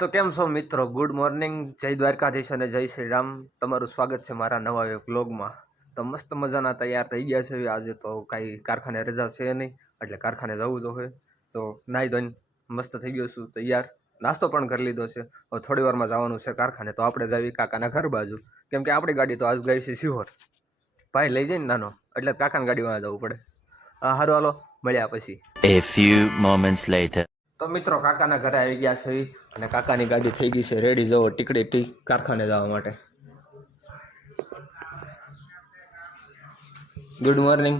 તો કેમ છો મિત્રો? ગુડ મોર્નિંગ, જય દ્વારકાધીશ અને જય શ્રી રામ. તમારું સ્વાગત છે મારા નવા એક વ્લોગમાં. તો મસ્ત મજાના તૈયાર થઈ ગયા છે. આજે તો કાંઈ કારખાને રજા છે નહીં, એટલે કારખાને જવું તો હોય. તો નાહી ધોઈને મસ્ત થઈ ગયો છું તૈયાર. નાસ્તો પણ કરી લીધો છે. હવે થોડી વારમાં જવાનું છે કારખાને. તો આપણે જઈએ કાકાના ઘર બાજુ, કેમ કે આપણી ગાડી તો આજ ગઈ છે સિહોર. ભાઈ લઈ જઈને નાનો, એટલે કાકાની ગાડીમાં જવું પડે. હારું હાલો, મળ્યા પછી. A few moments later. તો મિત્રો કાકાના ઘરે આવી ગયા છે અને કાકાની ગાડી થઈ ગઈ છે રેડી. જવો ટીકડી કારખાને જવા માટે. Good morning.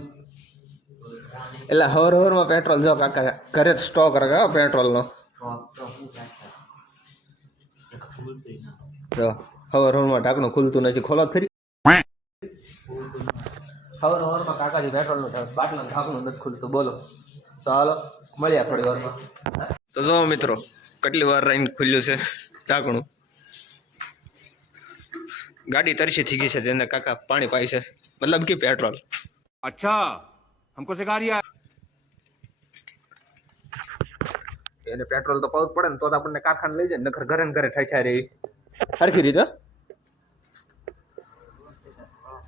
એટલે હવારમાં પેટ્રોલ જો કાકા ઘરે જ સ્ટોક રાખે પેટ્રોલનો. જો હવારમાં ઢાંકણું ખુલતું નથી, ખોલો જ ખરી. હવારમાં કાકાજી પેટ્રોલનું બાટલાનું ઢાંકણું નથી ખુલતું. બોલો તો હાલો મળ્યા થોડી વારમાં. તો જો મિત્રો કેટલી વાર રહીને ખુલ્યું છે ઢાંકણું. ગાડી તરસી થઈ ગઈ છે, તેને કાકા પાણી પાય છે, મતલબ કે પેટ્રોલ. अच्छा हमको सिखा रिया એને પેટ્રોલ તો પાવું જ પડે ને, તો આપણને કારખાને લઈ જાય. નખર ઘરે ને ઘરે ઠાઠ્યા રહી હરખી રીતે.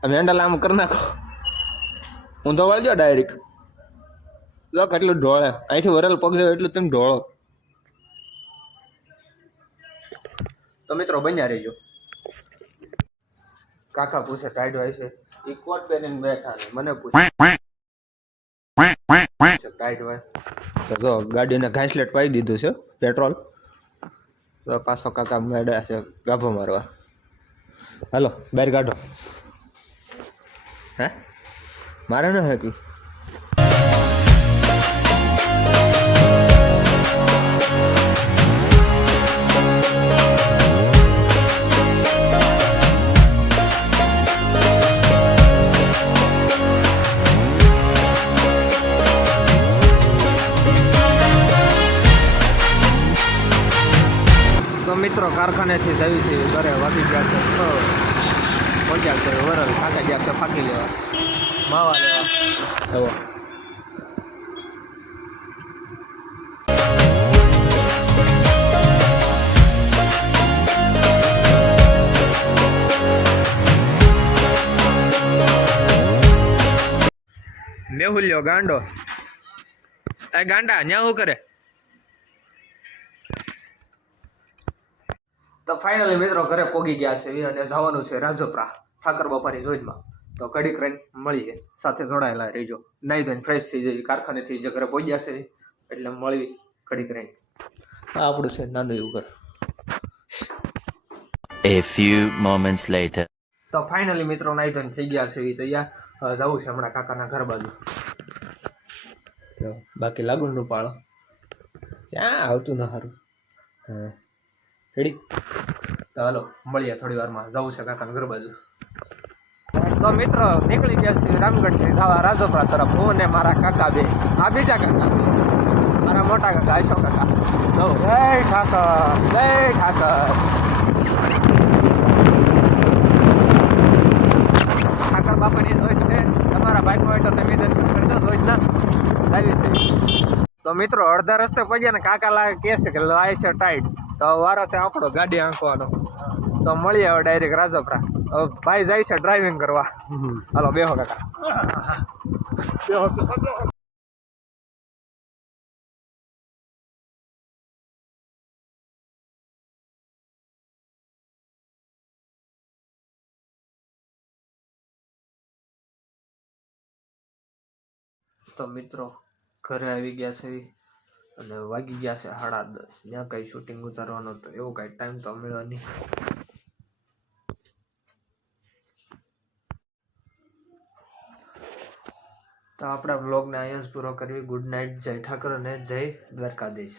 અમે હેન્ડલ આમ કરી નાખો, ઊંધો વાળજો ડાયરેક્ટ. જો કેટલું ઢોળે, અહીંથી વરેલ પગ જાય એટલું તમે ઢોળો. તો મિત્રો બન્યા રહેજો. કાકા પૂછે ટાઈટ હોય છે, એ કોટ પહેરીને બેઠા ને મને પૂછે ટાઈટ હોય. તો જો ગાડીને ઘાસલેટ પાઈ દીધું છે પેટ્રોલ. તો પાછો કાકા મેળ્યા છે ગાભો મારવા. હાલો બહાર કાઢો. હે મારે ન હતી. તો મિત્રો કારખાનેથી જવી છે ઘરે. વાગી ગયા છે પહોંચ્યા છે વરલ. કાકા ગયા છે ફાંકી લેવા, માવા લેવા. હવે મેહુલ્યો ગાંડો. એ ગાંડા ન્યા શું કરે? તો ફાઇનલી મિત્રો ઘરે પોગી ગયા છે અને જવાનું છે રાજપરા ઠાકર બાપાની જોજમાં. તો કડીક રહીને મળીએ, સાથે જોડાયેલા રહીજો. નહીં ધોઈને ફ્રેશ થઈ જઈએ. કારખાનેથી જે ઘરે પહોંચ્યા છે એટલે મળવી કડીક રહીને. આ આપણું છે નાનું એવું ઘર. A few moments later. તો ફાઇનલી મિત્રો નહીં ધોઈને થઈ ગયા છે તૈયાર. જવું છે હમણાં કાકાના ઘર બાજુ. બાકી લાગુનું પાળો ક્યાં આવતું ન સારું. હા રેડી. તો હાલો મળીએ થોડી વારમાં. જવું છે કાકાના ઘર બાજુ. તો મિત્રો નીકળી ગયા છે રામગઢથી જવા રાજપરા તરફ. હું ને મારા કાકા બે. આ બીજા કાકા, મારા મોટા કાકા અશોક કાકા. જય ઠાકર, જય ઠાકર. ઠાકર બાપાની ધોજ છે. તમારા બાઇકમાં હોય તો તમે દર્શન કરી દો ધોજના. આવી છે. તો મિત્રો અડધા રસ્તે પહોંચ્યા ને કાકા લાગે કહે છે કે લાય છે ટાઈટ. તો વારો છે આપણો ગાડી આંકવાનો. તો મળીએ હવે ડાયરેક્ટ રાજપરા. ભાઈ જાય છે ડ્રાઇવિંગ કરવા. હાલો બેહો કાકા. તો મિત્રો ઘરે આવી ગયા છે અને વાગી ગયા છે 10:30. ત્યાં કઈ શૂટિંગ ઉતારવાનો તો એવો કઈ ટાઈમ તો મળ્યો નહીં. તો આપણા વ્લોગને અહીંયા જ પૂરો કરવી. ગુડ નાઇટ, જય ઠાકર અને જય દ્વારકાધીશ.